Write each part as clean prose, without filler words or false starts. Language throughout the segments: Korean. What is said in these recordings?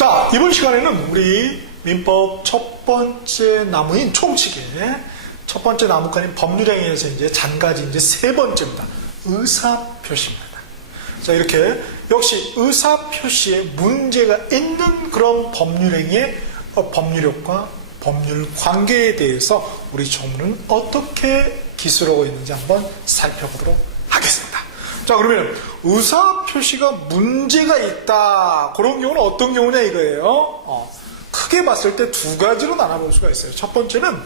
자, 이번 시간에는 우리 민법 첫 번째 나무인 총칙의 첫 번째 나무칸인 법률행위에서 이제 잔가지 이제 세 번째입니다. 의사표시입니다. 자, 이렇게 역시 의사표시에 문제가 있는 그런 법률행위의 법률효과, 법률 관계에 대해서 우리 조문은 어떻게 기술하고 있는지 한번 살펴보도록 하겠습니다. 자, 그러면 의사표시가 문제가 있다. 그런 경우는 어떤 경우냐 이거예요. 크게 봤을 때 두 가지로 나눠볼 수가 있어요. 첫 번째는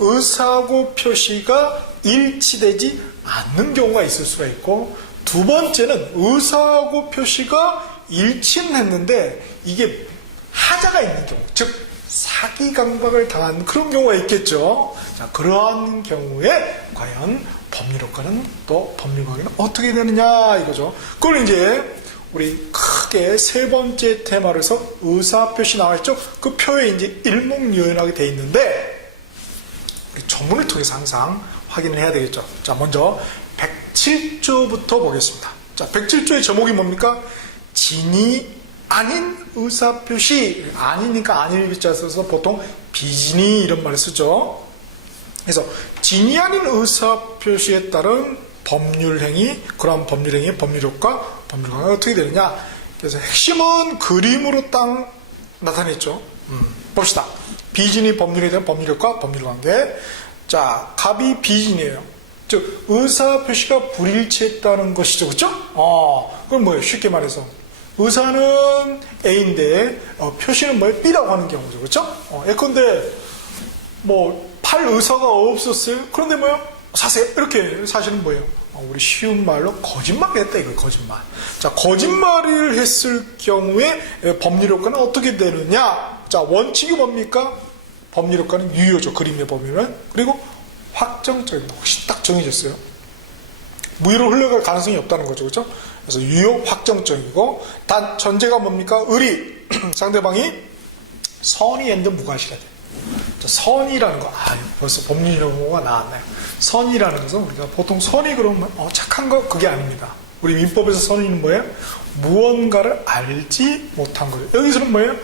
의사하고 표시가 일치되지 않는 경우가 있을 수가 있고, 두 번째는 의사하고 표시가 일치는 했는데 이게 하자가 있는 경우, 즉 사기강박을 당한 그런 경우가 있겠죠. 자, 그러한 경우에 과연 법률효과는 또 법률관계는 어떻게 되느냐 이거죠. 그걸 이제 우리 크게 세 번째 테마로서 의사표시 나와있죠. 그 표에 이제 일목요연하게 돼 있는데 우리 전문을 통해서 항상 확인을 해야 되겠죠. 자, 먼저 107조부터 보겠습니다. 자, 107조의 제목이 뭡니까? 진이 아닌 의사표시. 아니니까 아닐 비자 써서 보통 비진이 이런 말을 쓰죠. 그래서 진이 아닌 의사표시에 따른 법률행위, 그러한 법률행위의 법률효과, 법률관계가 어떻게 되느냐. 그래서 핵심은 그림으로 딱 나타냈죠. 봅시다. 비진이 법률에 대한 법률효과, 법률관계. 자, 갑이 비진이에요. 즉 의사표시가 불일치했다는 것이죠. 그렇죠? 그럼 뭐예요? 쉽게 말해서 의사는 A인데 표시는 뭐예요? B라고 하는 경우죠. 그렇죠? 예컨대 팔 의사가 없었어요. 그런데 뭐예요? 사세요. 이렇게 사실은 뭐예요? 우리 쉬운 말로 거짓말을 했다 이거예요. 거짓말. 자, 거짓말을 했을 경우에 법률효과는 어떻게 되느냐? 자, 원칙이 뭡니까? 법률효과는 유효죠. 그림의 범위는. 그리고 확정적입니다. 혹시 딱 정해졌어요. 무효로 흘러갈 가능성이 없다는 거죠. 그렇죠? 그래서 유효 확정적이고, 단 전제가 뭡니까? 의리. 상대방이 선의 앤드 무과시가 돼요. 선이라는 거, 벌써 법률 용어가 나왔나요? 선이라는 것은 우리가 보통 선이 그러면 착한 거 그게 아닙니다. 우리 민법에서 선의는 뭐예요? 무언가를 알지 못한 거예요. 여기서는 뭐예요?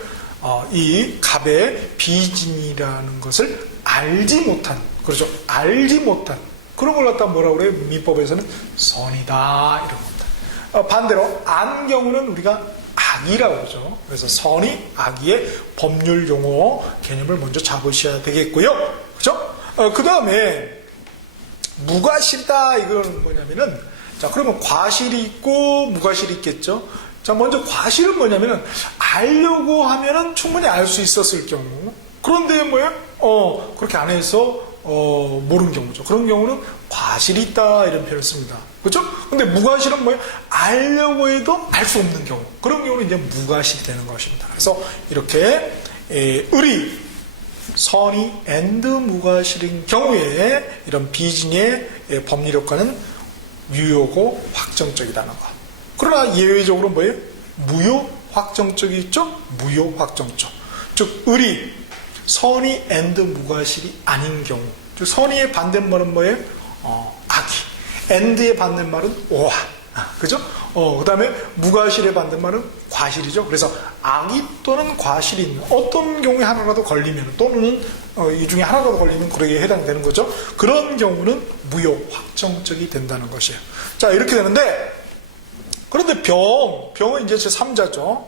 이 갑의 비진이라는 것을 알지 못한, 그렇죠? 알지 못한 그런 걸 갖다 뭐라고 그래요? 민법에서는 선이다 이런 겁니다. 반대로 안 경우는 우리가 악이라고 그러죠. 그래서 선의, 악의의 법률 용어 개념을 먼저 잡으셔야 되겠고요. 그죠? 그 다음에 무과실이다 이거는 뭐냐면은, 자, 그러면 과실이 있고 무과실이 있겠죠. 자, 먼저 과실은 뭐냐면은 알려고 하면은 충분히 알 수 있었을 경우. 그런데 뭐예요? 그렇게 안 해서 모르는 경우죠. 그런 경우는 과실이 있다 이런 표현을 씁니다. 그렇죠? 근데 무과실은 뭐예요? 알려고 해도 알 수 없는 경우. 그런 경우는 이제 무과실이 되는 것입니다. 그래서 이렇게 의리, 선의 앤드 무과실인 경우에 이런 비진의 법률효과는 유효고 확정적이라는 것. 그러나 예외적으로 뭐예요? 무효 확정적이 있죠? 무효 확정적. 즉 의리, 선의 앤드 무과실이 아닌 경우. 즉 선의의 반대말은 뭐예요? 악의. 앤드의 반대말은 오화. 그죠? 그 다음에 무과실의 반대말은 과실이죠. 그래서 악의 또는 과실이 있는 어떤 경우에 하나라도 걸리면, 또는 이 중에 하나라도 걸리면 그러기에 해당되는 거죠. 그런 경우는 무효 확정적이 된다는 것이에요. 자, 이렇게 되는데, 그런데 병은 이제 제3자죠.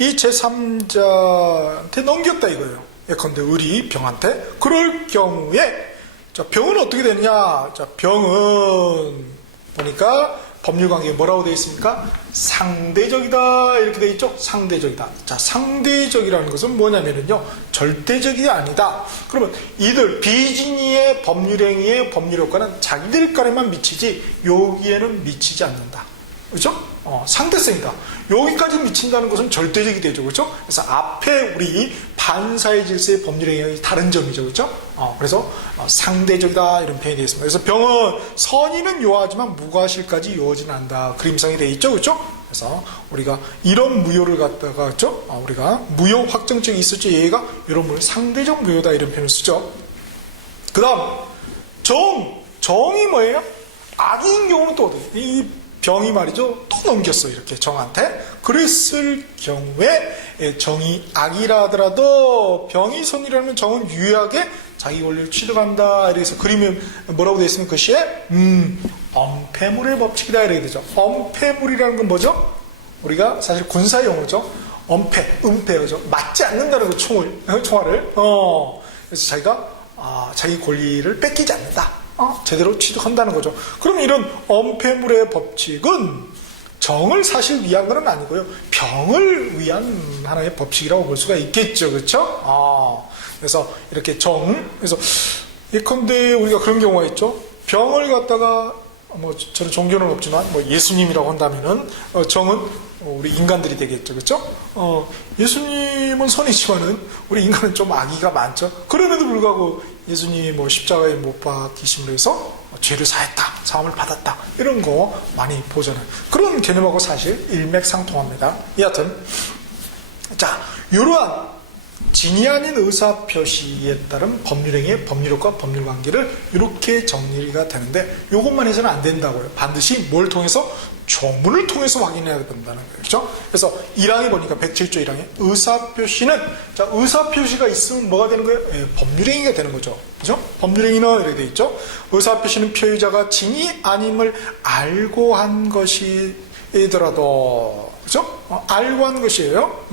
이 제3자한테 넘겼다 이거예요. 예컨대 의리 병한테. 그럴 경우에 자, 병은 어떻게 되느냐? 자, 병은 보니까 법률관계에 뭐라고 되어 있습니까? 상대적이다 이렇게 되어 있죠? 상대적이다. 자, 상대적이라는 것은 뭐냐면요, 절대적이 아니다. 그러면 이들 비진이의 법률행위의 법률효과는 자기들간에만 미치지 여기에는 미치지 않는다. 그렇죠? 상대성이다. 여기까지 미친다는 것은 절대적이 되죠. 그렇죠? 그래서 앞에 우리 반사의 질서의 법률행위의 다른 점이죠. 그렇죠? 그래서 상대적이다 이런 표현이 되어 있습니다. 그래서 병은 선의는 요하지만 무과실까지 요하지는 않는다. 그림상이 되어 있죠. 그렇죠? 그래서 우리가 이런 무효를 갖다가 그렇죠? 우리가 무효 확정적이 있었죠. 얘가 이런 무효 상대적 무효다 이런 표현을 쓰죠. 그 다음 정이 뭐예요? 악인 경우는 또 어때요? 이 병이 말이죠. 또 넘겼어 이렇게 정한테. 그랬을 경우에 정이 악이라 하더라도 병이 선이라면 정은 유효하게 자기 권리를 취득한다. 이래서 그림에 뭐라고 되어 있으면 글씨에 엄폐물의 법칙이다 이렇게 되죠. 엄폐물이라는 건 뭐죠? 우리가 사실 군사 용어죠. 엄폐, 은폐죠. 맞지 않는다는 거 총알을. 그래서 자기가 자기 권리를 뺏기지 않는다. 제대로 취득한다는 거죠. 그럼 이런 엄폐물의 법칙은 정을 사실 위한 건 아니고요. 병을 위한 하나의 법칙이라고 볼 수가 있겠죠. 그렇죠? 그래서 이렇게 그래서 예컨대 우리가 그런 경우가 있죠. 병을 갖다가 저는 종교는 없지만 예수님이라고 한다면은 정은 우리 인간들이 되겠죠. 그렇죠? 예수님은 선이지만은 우리 인간은 좀 악의가 많죠. 그럼에도 불구하고 예수님이 십자가에 못 박히심으로 해서 죄를 사함을 받았다. 이런 거 많이 보잖아요. 그런 개념하고 사실 일맥상통합니다. 여하튼 자, 이러한 진이 아닌 의사표시에 따른 법률행위의 법률효과, 법률관계를 이렇게 정리가 되는데 이것만 해서는 안 된다고요. 반드시 뭘 통해서? 조문을 통해서 확인해야 된다는 거예요. 그렇죠? 그래서 1항에 보니까 107조 1항에 의사표시는 의사표시가 있으면 뭐가 되는 거예요? 법률행위가 되는 거죠. 그죠? 법률행위는 이렇게 되어 있죠. 의사표시는 표의자가 진이 아님을 알고 한 것이더라도 그죠? 알고 한 것이에요.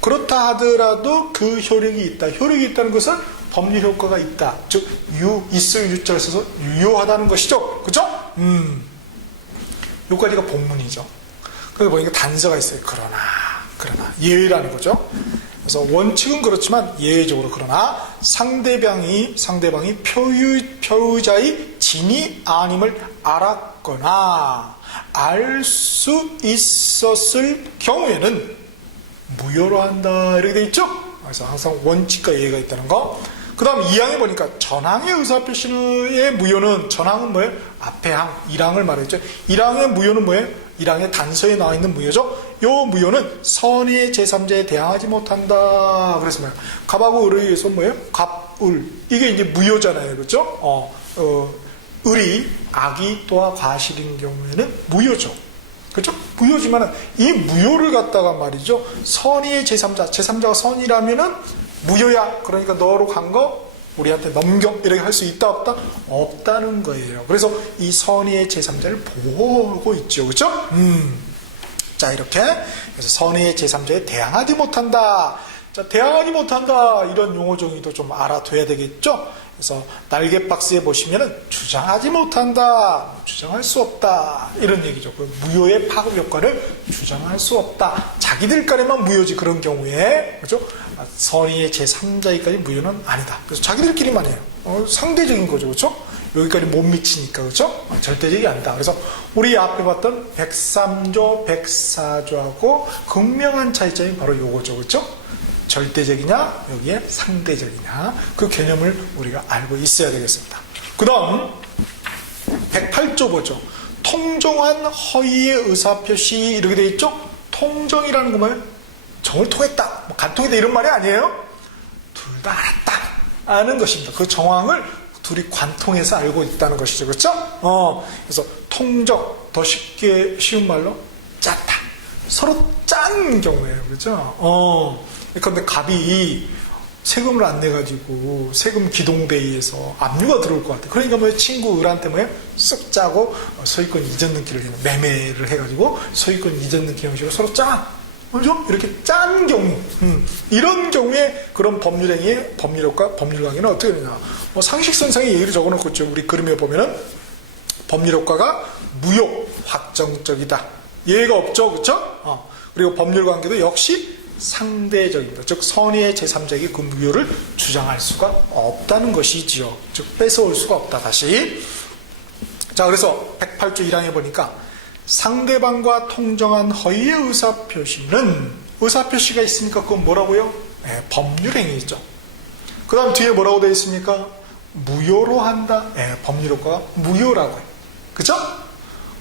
그렇다 하더라도 그 효력이 있다. 효력이 있다는 것은 법률 효과가 있다. 즉, 있을 유자를 써서 유효하다는 것이죠. 그죠? 여기까지가 본문이죠. 그래서 보니까 단서가 있어요. 그러나. 예외라는 거죠. 그래서 원칙은 그렇지만 예외적으로 그러나 상대방이 표의자의 진이 아님을 알았거나 알 수 있었을 경우에는 무효로 한다. 이렇게 돼 있죠? 그래서 항상 원칙과 예외가 있다는 거. 그 다음 2항에 보니까 전항의 의사표시의 무효는 전항은 뭐예요? 앞에 항, 1항을 말했죠. 1항의 무효는 뭐예요? 1항의 단서에 나와 있는 무효죠. 요 무효는 선의의 제3자에 대항하지 못한다. 그래서 뭐예요? 갑하고 을에 의해서 뭐예요? 갑, 을. 이게 이제 무효잖아요. 그렇죠? 을이 악이 또한 과실인 경우에는 무효죠. 그렇죠? 무효지만은 이 무효를 갖다가 말이죠. 선의의 제3자가 선이라면은 무효야. 그러니까 너로 간 거 우리한테 넘겨. 이렇게 할 수 있다 없다? 없다는 거예요. 그래서 이 선의의 제3자를 보호하고 있죠. 그렇죠? 자, 이렇게 그래서 선의의 제3자에 대항하지 못한다. 자, 대항하지 못한다. 이런 용어 정의도 좀 알아둬야 되겠죠? 그래서 날개 박스에 보시면은 주장하지 못한다, 주장할 수 없다 이런 얘기죠. 무효의 파급 효과를 주장할 수 없다. 자기들끼리만 무효지 그런 경우에 그렇죠? 선의의 제3자에까지 무효는 아니다. 그래서 자기들끼리만 해요. 상대적인 거죠, 그렇죠? 여기까지 못 미치니까 그렇죠? 절대적이 아니다. 그래서 우리 앞에 봤던 103조, 104조하고 극명한 차이점이 바로 요거죠, 그렇죠? 절대적이냐 여기에 상대적이냐 그 개념을 우리가 알고 있어야 되겠습니다. 그 다음 108조 보죠. 통정한 허위의 의사표시 이렇게 돼 있죠. 통정이라는 건 뭐예요? 정을 통했다, 간통했다 이런 말이 아니에요. 둘 다 알았다 아는 것입니다. 그 정황을 둘이 관통해서 알고 있다는 것이죠. 그렇죠? 그래서 통정, 더 쉬운 말로 짰다. 서로 짠 경우예요. 그렇죠? 그런데 갑이 세금을 안 내가지고 세금 기동대회에서 압류가 들어올 것 같아. 그러니까 뭐예요? 친구 을한테 뭐예요? 쓱 짜고 소유권 이전 등기를 매매를 해가지고 소유권 이전 등기 형식으로 서로 짜. 그죠? 이렇게 짠 경우. 이런 경우에 그런 법률행위의 법률효과, 법률관계는 어떻게 되냐. 상식선상의 예의를 적어놓고 있죠. 우리 그림에 보면은 법률효과가 무효, 확정적이다. 예외가 없죠. 그렇죠? 그리고 법률관계도 역시 상대적입니다. 즉 선의의 제3자에게 그 무효를 주장할 수가 없다는 것이지요. 즉 뺏어올 수가 없다. 다시 자, 그래서 108조 1항에 보니까 상대방과 통정한 허위의 의사표시는 의사표시가 있으니까 그건 뭐라고요? 네, 법률행위죠. 그 다음 뒤에 뭐라고 되어 있습니까? 무효로 한다. 네, 법률효과가 무효라고 해요. 그죠?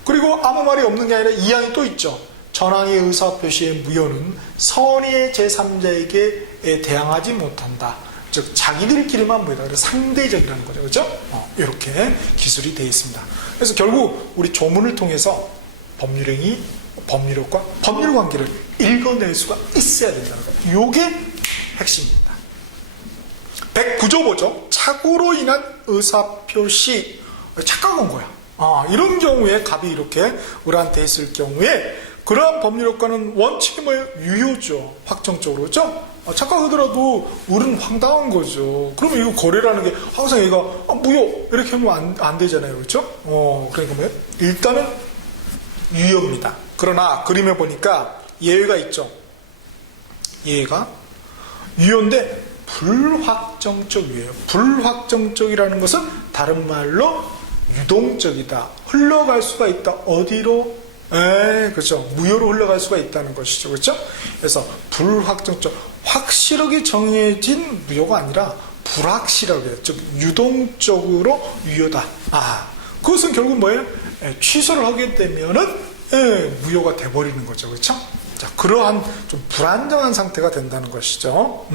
그리고 아무 말이 없는 게 아니라 2항이 또 있죠. 전항의 의사표시의 무효는 선의의 제3자에게 대항하지 못한다. 즉 자기들끼리만 무효다. 그래서 상대적이라는 거죠. 그렇죠? 이렇게 기술이 되어 있습니다. 그래서 결국 우리 조문을 통해서 법률행위, 법률효과, 법률관계를 읽어낼 수가 있어야 된다는 거예요. 요게 핵심입니다. 109조 보죠. 착오로 인한 의사표시. 착각한 거야. 이런 경우에 갑이 이렇게 을한테 있을 경우에 그러한 법률효과는 원칙이 뭐예요? 유효죠. 확정적으로. 그렇죠? 착각하더라도 을은 황당한 거죠. 그러면 이거 거래라는 게 항상 얘가 무효 이렇게 하면 안 되잖아요. 그렇죠? 그러니까 뭐예요? 일단은 유효입니다. 그러나 그림에 보니까 예외가 있죠. 예외가 유효인데 불확정적 유효예요. 불확정적이라는 것은 다른 말로 유동적이다. 흘러갈 수가 있다. 어디로? 그렇죠. 무효로 흘러갈 수가 있다는 것이죠. 그렇죠? 그래서 불확정적, 확실하게 정해진 무효가 아니라 불확실하게, 즉 유동적으로 유효다. 그것은 결국 뭐예요? 취소를 하게 되면은 무효가 돼버리는 거죠. 그렇죠? 자, 그러한 좀 불안정한 상태가 된다는 것이죠.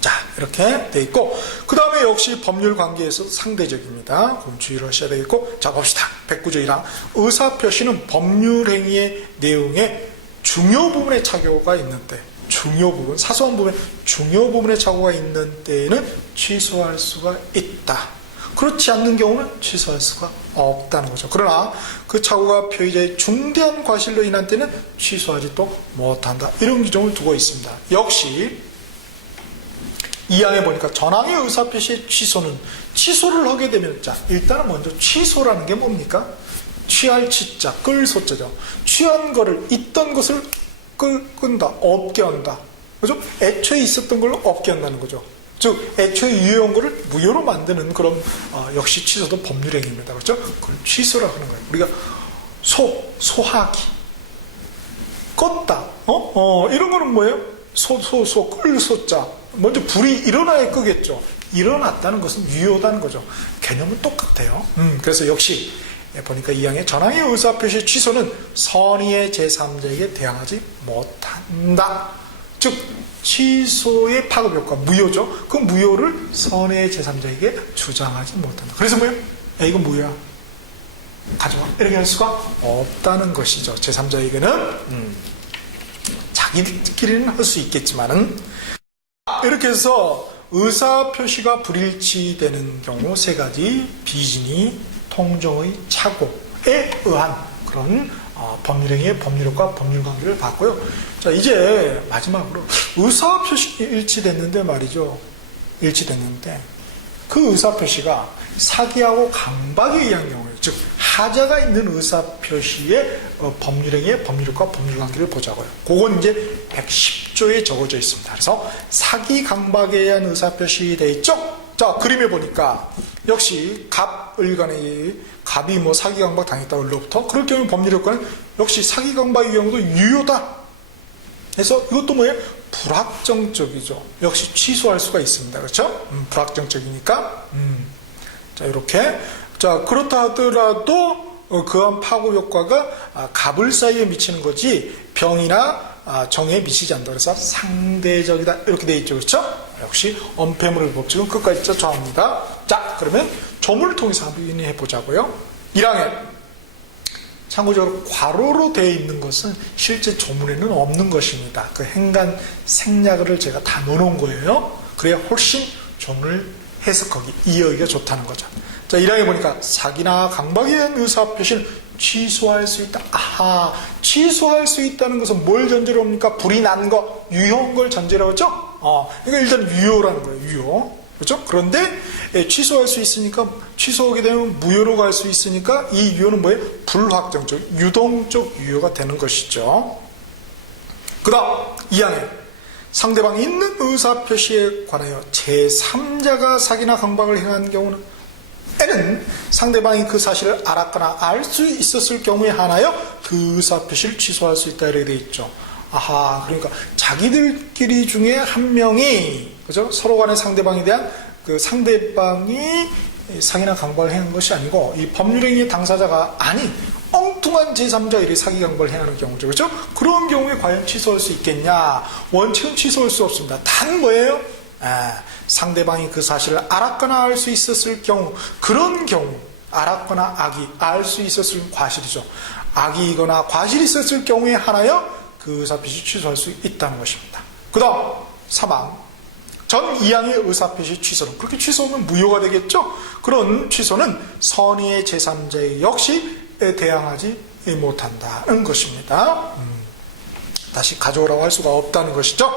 자, 이렇게 돼 있고, 그 다음에 역시 법률 관계에서 상대적입니다. 그럼 주의를 하셔야 되겠고, 자, 봅시다. 109조 1항. 의사표시는 법률행위의 내용에 중요 부분의 착오가 있는 때, 중요 부분, 사소한 부분, 중요 부분의 착오가 있는 때에는 취소할 수가 있다. 그렇지 않는 경우는 취소할 수가 없다는 거죠. 그러나 그 착오가 표의자의 중대한 과실로 인한 때는 취소하지 또 못한다. 이런 규정을 두고 있습니다. 역시 이 항에 보니까 전항의 의사표시의 취소를 하게 되면, 자, 일단은 먼저 취소라는 게 뭡니까? 취할 취자, 끌 소자죠. 취한 거를, 있던 것을 끈다, 없게 한다. 그죠? 애초에 있었던 걸 없게 한다는 거죠. 즉, 애초에 유효한 거를 무효로 만드는 그런, 역시 취소도 법률행위입니다. 그렇죠? 그걸 취소라고 하는 거예요. 우리가 소하기, 껐다, 이런 거는 뭐예요? 끌 소자. 먼저 불이 일어나야 끄겠죠. 일어났다는 것은 유효다는 거죠. 개념은 똑같아요. 그래서 역시 보니까 이 항의 전항의 의사표시 취소는 선의의 제3자에게 대항하지 못한다. 즉 취소의 파급효과 무효죠. 그 무효를 선의의 제3자에게 주장하지 못한다. 그래서 뭐예요? 이건 무효야. 가져와. 이렇게 할 수가 없다는 것이죠. 제3자에게는 자기들끼리는 할 수 있겠지만은, 이렇게 해서 의사표시가 불일치되는 경우 세 가지 비진이 통정의 착오에 의한 그런 법률행위의 법률효과, 법률관계를 봤고요. 자, 이제 마지막으로 의사표시 일치됐는데 말이죠. 일치됐는데 그 의사표시가 사기하고 강박에 의한 경우에, 즉 하자가 있는 의사표시의 법률행위의 법률효과, 법률관계를 보자고요. 그건 이제 110조에 적어져 있습니다. 그래서 사기, 강박에 의한 의사표시 돼 있죠? 자, 그림에 보니까 역시 을간에 갑이 뭐 사기, 강박 당했다 을로부터, 그럴 경우 법률효과는 역시 사기, 강박의 경우도 유효다. 그래서 이것도 뭐예요? 불확정적이죠. 역시 취소할 수가 있습니다. 그렇죠? 불확정적이니까. 자, 이렇게. 자, 그렇다 하더라도 그한 파고 효과가 갑을 사이에 미치는 거지 병이나 정에 미치지 않는다. 그래서 상대적이다. 이렇게 돼 있죠. 그렇죠? 역시 엄폐물의 법칙은 끝까지 정합니다. 자, 그러면 조문을 통해서 확인해 보자고요. 1항에 참고적으로 괄호로 되어 있는 것은 실제 조문에는 없는 것입니다. 그 행간 생략을 제가 다 넣어놓은 거예요. 그래야 훨씬 조문을 해석하기, 이해하기가 좋다는 거죠. 자, 1항에 보니까 사기나 강박에 의한 의사표시는 취소할 수 있다. 취소할 수 있다는 것은 뭘 전제로 합니까? 불이 난 거, 유효한 걸 전제로 하죠? 그러니까 일단 유효라는 거예요. 유효. 그렇죠? 그런데 취소할 수 있으니까, 취소하게 되면 무효로 갈 수 있으니까 이 유효는 뭐예요? 불확정적, 유동적 유효가 되는 것이죠. 그 다음 2항에 상대방이 있는 의사표시에 관하여 제3자가 사기나 강박을 행한 경우는 에는 상대방이 그 사실을 알았거나 알 수 있었을 경우에 한하여 그 의사표시를 취소할 수 있다. 이렇게 되어 있죠. 그러니까 자기들끼리 중에 한 명이, 그죠? 서로 간의 상대방에 대한 그 상대방이 사기나 강박을 행한 것이 아니고 이 법률행위의 당사자가 아닌 엉뚱한 제3자들이 사기 강박을 행하는 경우죠. 그렇죠? 그런 경우에 과연 취소할 수 있겠냐? 원칙은 취소할 수 없습니다. 단 뭐예요? 상대방이 그 사실을 알았거나 알 수 있었을 경우, 그런 경우, 알았거나 악이 알 수 있었을 과실이죠. 악이거나 과실이 있었을 경우에 하나여 그 의사표시 취소할 수 있다는 것입니다. 그 다음 사망. 전 이양의 의사표시 취소는 그렇게 취소하면 무효가 되겠죠. 그런 취소는 선의의 제3자의 역시 대항하지 못한다는 것입니다. 다시 가져오라고 할 수가 없다는 것이죠.